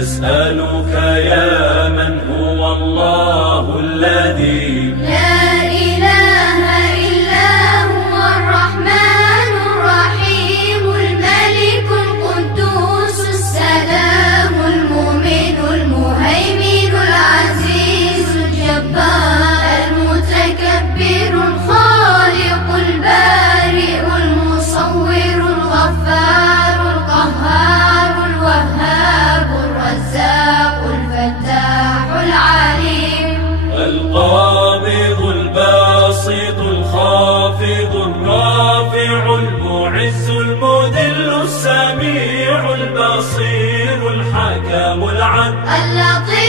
نسألك يا من هو الله الذي لا إله إلا هو الرحمن الرحيم الملك القدوس السلام المؤمن المهيمن العزيز الجبار المتكبر الخالق البارئ المصور الغفار القهار الوهاب الرزاق الفتاح العليم القابض الباسط الخافض الرافع المعز المذل السميع البصير الحكم العدل اللطيف